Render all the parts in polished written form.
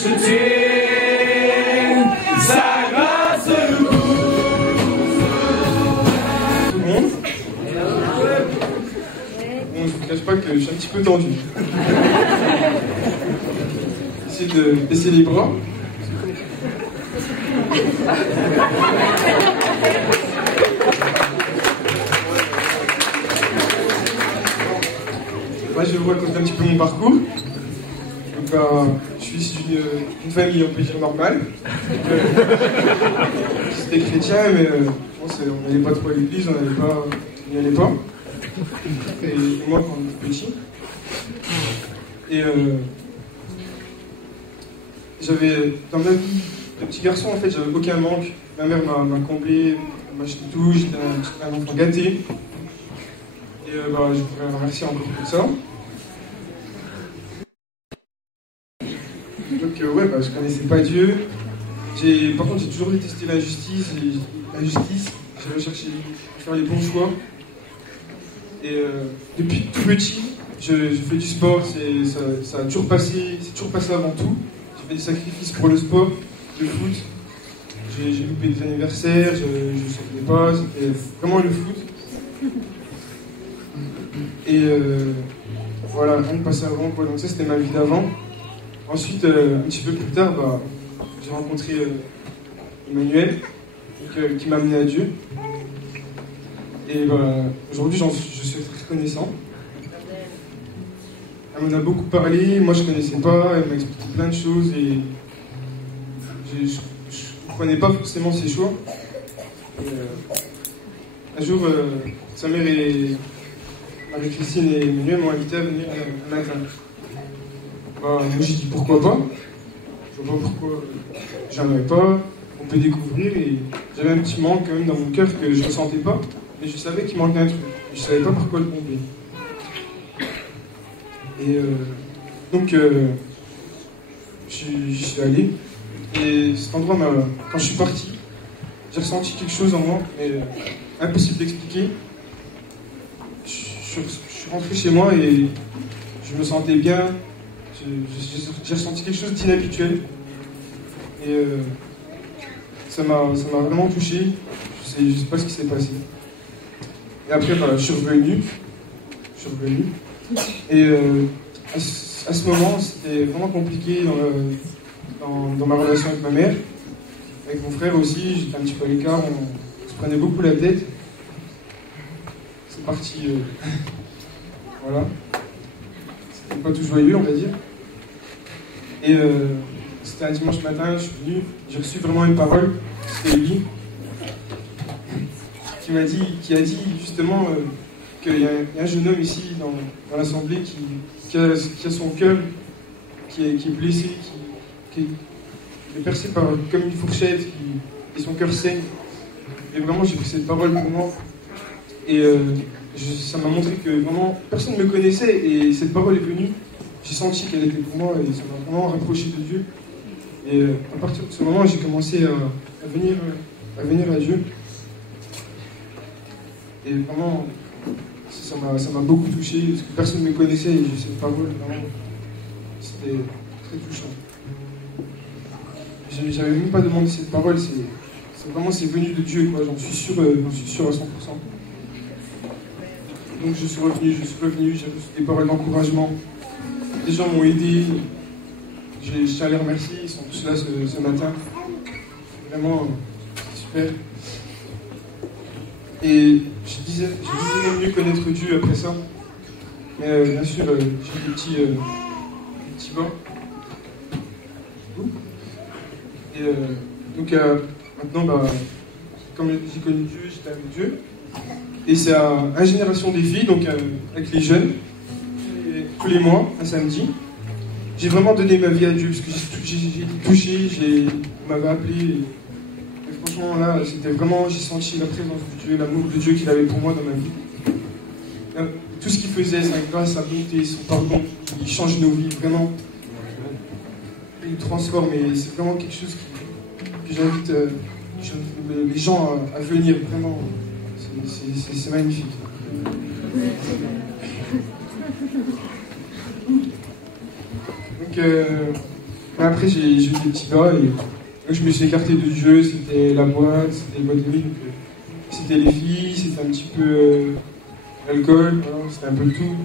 racheter sa grâce nous couvre. Tout le monde. Bon, je vous cache pas que je suis un petit peu tendu. Essayez de baisser les bras. Moi, je vais vous raconter un petit peu mon parcours. Donc, je suis issu d'une famille, on peut dire, normale. C'était chrétien, mais on n'allait pas trop à l'église, on n'y allait pas. Et moi, quand j'étais petit. Et j'avais, dans ma vie de petit garçon, en fait, j'avais aucun manque. Ma mère m'a comblé, m'a acheté tout, j'étais un enfant gâté. Et je voudrais la remercier encore pour ça. Donc je connaissais pas Dieu. Par contre, j'ai toujours détesté l'injustice. J'ai recherché à faire les bons choix. Et depuis tout petit, je fais du sport. Ça a toujours passé, c'est toujours passé avant tout. J'ai fait des sacrifices pour le sport, le foot. J'ai loupé des anniversaires, je ne sortais pas, c'était vraiment le foot. Et voilà, rien de passé avant, quoi. Donc ça, c'était ma vie d'avant. Ensuite, un petit peu plus tard, j'ai rencontré Emmanuel, qui m'a amené à Dieu. Et aujourd'hui, je suis très reconnaissant. Elle m'en a beaucoup parlé, moi je ne connaissais pas, elle m'a expliqué plein de choses et je ne comprenais pas forcément ses choix. Et, un jour, sa mère et Marie-Christine et Emmanuel m'ont invité à venir un matin. Moi j'ai dit pourquoi pas. Je vois pas pourquoi j'aimerais pas. On peut découvrir et j'avais un petit manque quand même dans mon cœur que je ressentais pas. Mais je savais qu'il manquait un truc. Je savais pas pourquoi le combler. Et donc j'y suis allé. Et cet endroit, quand je suis parti, j'ai ressenti quelque chose en moi, mais impossible d'expliquer. Je suis rentré chez moi et je me sentais bien. J'ai ressenti quelque chose d'inhabituel. Et ça m'a vraiment touché. Je sais pas ce qui s'est passé. Et après, je suis revenu. Et à ce moment, c'était vraiment compliqué dans ma relation avec ma mère. Avec mon frère aussi, j'étais un petit peu à l'écart, on se prenait beaucoup la tête. C'est parti. Voilà. C'était pas tout joyeux, on va dire. Et c'était un dimanche matin, je suis venu, j'ai reçu vraiment une parole, c'était Eli, qui a dit justement qu'il y a un jeune homme ici dans l'assemblée qui a son cœur qui est blessé, qui est percé comme une fourchette, et son cœur saigne. Et vraiment, j'ai pris cette parole pour moi. Et ça m'a montré que vraiment, personne ne me connaissait, et cette parole est venue. J'ai senti qu'elle était pour moi, et ça m'a vraiment rapproché de Dieu. Et à partir de ce moment, j'ai commencé à venir à Dieu. Et vraiment, ça m'a beaucoup touché, parce que personne ne me connaissait, et cette parole, vraiment, c'était très touchant. J'avais même pas demandé cette parole, c'est venu de Dieu, quoi. J'en suis sûr à 100%. Donc je suis revenu, j'ai reçu des paroles d'encouragement. Des gens m'ont aidé, je tiens à les remercier, ils sont tous là ce matin. Vraiment, super. Et je disais mieux connaître Dieu après ça. Mais bien sûr, j'ai des petits bancs. Et donc maintenant, comme j'ai connu Dieu, j'étais avec Dieu. Et c'est à Génération des filles, donc avec les jeunes, tous les mois, un samedi. J'ai vraiment donné ma vie à Dieu, parce que j'ai été touché, on m'avait appelé. Et franchement, là, c'était vraiment, j'ai senti la présence de Dieu, l'amour de Dieu qu'il avait pour moi dans ma vie. Tout ce qu'il faisait, sa grâce, sa bonté, son pardon, il change nos vies, vraiment. Il transforme, et c'est vraiment quelque chose que j'invite les gens à venir, vraiment. C'est magnifique. Donc, Mais après, j'ai eu des petits gars et donc je me suis écarté de Dieu. C'était la boîte, c'était les boîtes de nuit, c'était les filles, c'était un petit peu l'alcool, voilà, c'était un peu de tout.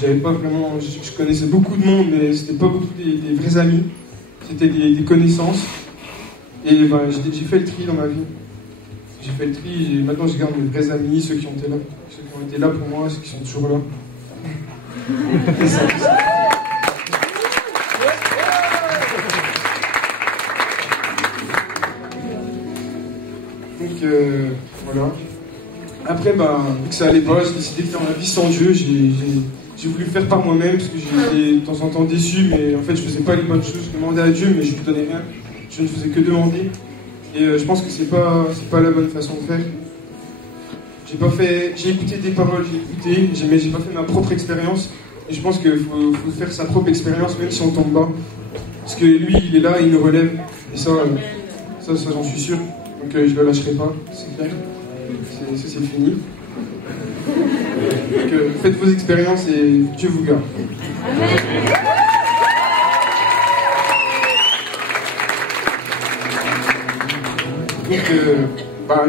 J'avais pas vraiment, je connaissais beaucoup de monde, mais c'était pas beaucoup des vrais amis. C'était des connaissances. Et ben, j'ai fait le tri dans ma vie. J'ai fait le tri et maintenant je garde mes vrais amis, ceux qui ont été là. Ceux qui ont été là pour moi, ceux qui sont toujours là. Et ça. Donc voilà. Après, bah, vu que ça allait pas, j'ai décidé de faire ma vie sans Dieu. J'ai voulu le faire par moi-même parce que j'étais de temps en temps déçu, mais en fait je faisais pas les bonnes choses. Je demandais à Dieu, mais je lui donnais rien. Je ne faisais que demander. Et je pense que c'est pas la bonne façon de faire. J'ai écouté des paroles, mais j'ai pas fait ma propre expérience. Et je pense qu'il faut faire sa propre expérience même si on tombe bas. Parce que lui, il est là, il nous relève. Et ça j'en suis sûr. Donc je le lâcherai pas, c'est clair. Ça c'est fini. Donc faites vos expériences et Dieu vous garde. Donc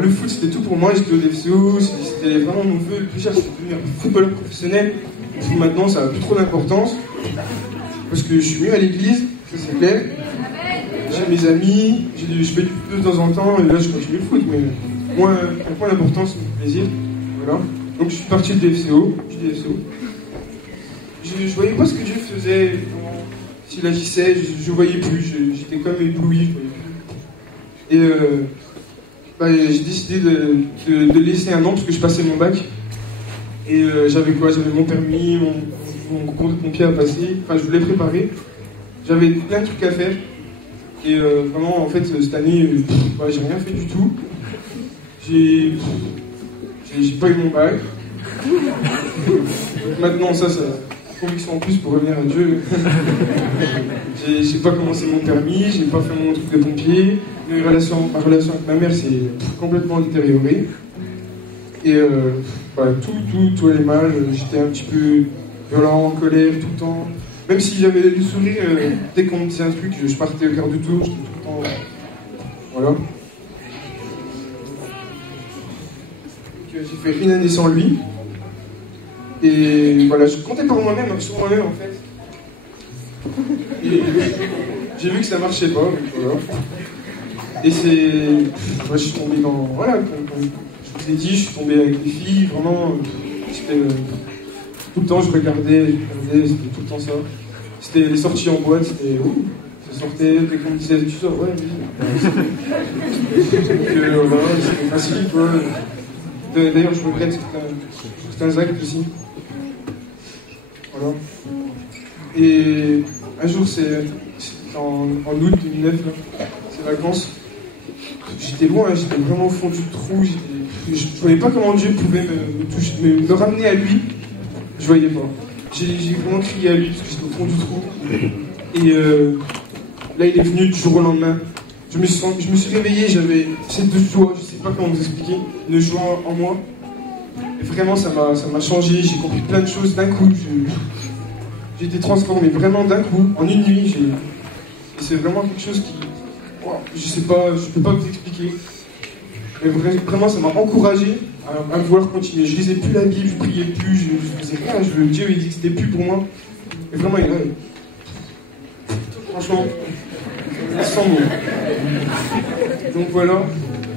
le foot c'était tout pour moi, j'étais au DFCO, c'était vraiment mon vœu le plus cher, c'était de devenir footballeur professionnel. Maintenant ça n'a plus trop d'importance, parce que je suis mieux à l'église, ça c'est clair. J'ai mes amis, je fais du foot de temps en temps, et là je continue le foot, mais moins l'important c'est le plaisir. Voilà. Donc je suis parti du DFCO, je voyais pas ce que Dieu faisait, s'il agissait, je voyais plus, j'étais comme ébloui, je voyais plus. Et j'ai décidé de laisser un an parce que je passais mon bac. Et j'avais mon permis, mon concours de pompier à passer. Enfin, je voulais préparer. J'avais plein de trucs à faire. Et vraiment, en fait, cette année, j'ai rien fait du tout. J'ai pas eu mon bac. Donc maintenant, ça conviction en plus pour revenir à Dieu. J'ai pas commencé mon permis, j'ai pas fait mon truc de pompier. Ma relation avec ma mère s'est complètement détériorée. Et tout allait mal. J'étais un petit peu violent, en colère tout le temps. Même si j'avais le sourire, dès qu'on me disait un truc, je partais au quart de tour, j'étais tout le temps. Voilà. Donc, j'ai fait une année sans lui. Et voilà, je comptais sur moi-même en fait. Et j'ai vu que ça marchait pas, donc voilà. Et je suis tombé dans. Voilà, comme je vous ai dit, je suis tombé avec les filles, vraiment. Tout le temps, je regardais, c'était tout le temps ça. C'était les sorties en boîte, c'était. Ça sortait, dès qu'on me disait, tu sors, ouais, oui. Donc voilà, c'était facile, quoi. D'ailleurs, je regrette, c'était un acte aussi. Voilà. Et un jour, c'était en août 2009, là, c'est vacances. J'étais loin, j'étais vraiment au fond du trou. Je ne voyais pas comment Dieu pouvait me ramener à lui. Je voyais pas. J'ai vraiment crié à lui parce que j'étais au fond du trou. Et là, il est venu du jour au lendemain. Je me suis réveillé, j'avais cette joie, je ne sais pas comment vous expliquer, une joie en moi. Et vraiment, ça m'a changé, j'ai compris plein de choses d'un coup. J'ai été transformé vraiment d'un coup, en une nuit. Et c'est vraiment quelque chose qui... Wow, je sais pas, je peux pas vous expliquer. Mais vraiment, ça m'a encouragé à vouloir continuer. Je lisais plus la Bible, je priais plus, je faisais rien. Dieu, il n'existait plus pour moi. Et vraiment, il a... Franchement, sans mots. Donc voilà.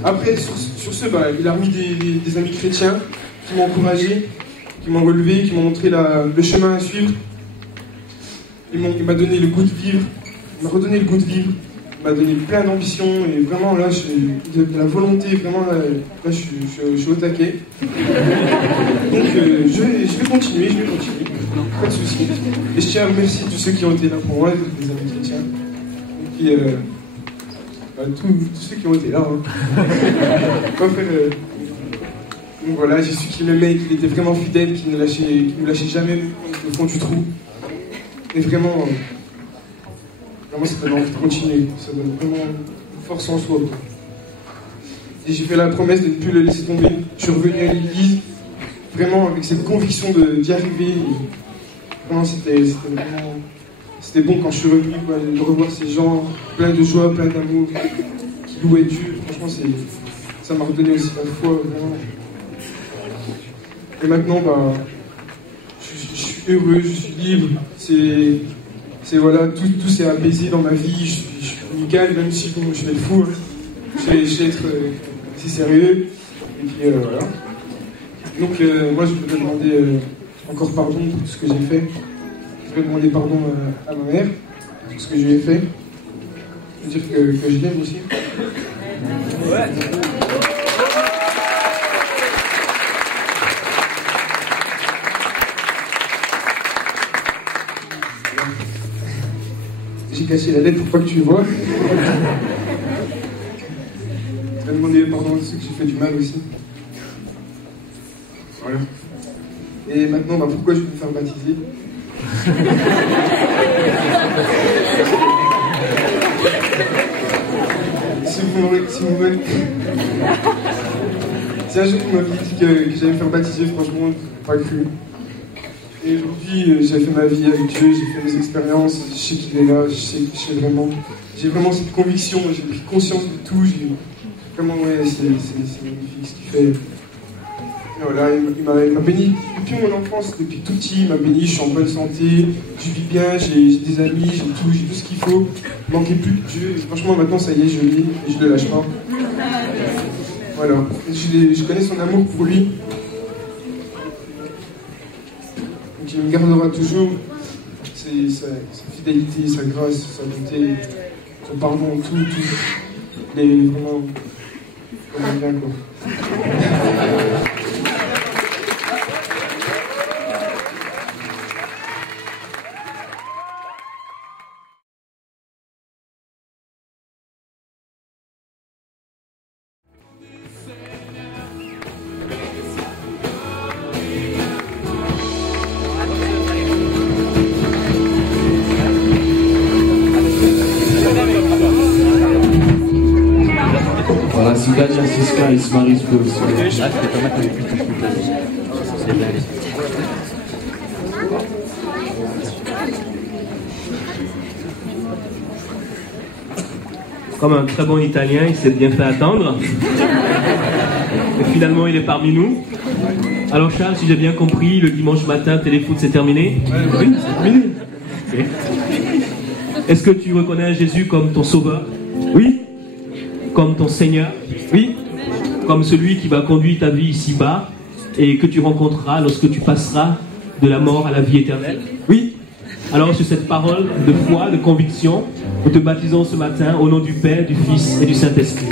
Après, sur ce, il a remis des amis chrétiens qui m'ont encouragé, qui m'ont relevé, qui m'ont montré le chemin à suivre. Il m'a donné le goût de vivre. Il m'a redonné le goût de vivre. Il m'a donné plein d'ambition. Et vraiment, là, de la volonté, vraiment, là je suis au taquet. Donc, je vais continuer. Pas de soucis. Et je tiens à remercier tous ceux qui ont été là pour moi, les amis chrétiens. Et puis, tous ceux qui ont été là. Hein. Donc voilà, j'ai su qu'il m'aimait, qu'il était vraiment fidèle, qu'il ne me lâchait jamais au fond du trou. Et vraiment, ça donne envie de continuer. Ça donne vraiment une force en soi. Et j'ai fait la promesse de ne plus le laisser tomber. Je suis revenu à l'église, vraiment avec cette conviction d'y arriver. Vraiment, c'était vraiment c'était bon quand je suis revenu, quoi, de revoir ces gens, plein de joie, plein d'amour, qui louaient Dieu. Franchement, ça m'a redonné aussi la foi, vraiment. Et maintenant, bah, je suis heureux, je suis libre. C'est voilà, tout s'est apaisé dans ma vie. Je suis nickel, même si bon, je fais le fou. Hein. Je vais être assez sérieux. Et puis voilà. Donc moi, je voudrais demander encore pardon pour tout ce que j'ai fait. Je voudrais demander pardon à ma mère pour tout ce que je lui ai fait. Je veux dire que je l'aime aussi. Ouais. J'ai caché la lettre pour pas que tu le vois. Je vais demander pardon à ceux que j'ai fait du mal aussi. Voilà. Et maintenant, bah, pourquoi je vais me faire baptiser? Si vous m'avez... Si un jour vous m'aviez dit que j'allais me faire baptiser, franchement, je n'aurais pas cru. Et aujourd'hui, j'ai fait ma vie avec Dieu, j'ai fait mes expériences, je sais qu'il est là, je sais vraiment. J'ai vraiment cette conviction, j'ai pris conscience de tout. Vraiment, ouais, c'est magnifique ce qu'il fait. Et voilà, il m'a béni depuis mon enfance, depuis tout petit, il m'a béni, je suis en bonne santé, je vis bien, j'ai des amis, j'ai tout ce qu'il faut. Il ne manquait plus de Dieu, et franchement, maintenant, ça y est, je l'ai, et je ne le lâche pas. Voilà, je connais son amour pour lui. Il me gardera toujours sa fidélité, sa grâce, sa bonté, son pardon, tout. Il est vraiment bien, quoi. Voilà, Sugaja Siska is Maris Comme un très bon Italien, il s'est bien fait attendre. Et finalement, il est parmi nous. Alors Charles, si j'ai bien compris, le dimanche matin, téléfoot, c'est terminé? Oui, c'est terminé. Okay. Est-ce que tu reconnais Jésus comme ton sauveur? Oui. Comme ton Seigneur? Oui. Comme celui qui va conduire ta vie ici-bas et que tu rencontreras lorsque tu passeras de la mort à la vie éternelle? Oui. Alors sur cette parole de foi, de conviction, nous te baptisons ce matin au nom du Père, du Fils et du Saint-Esprit.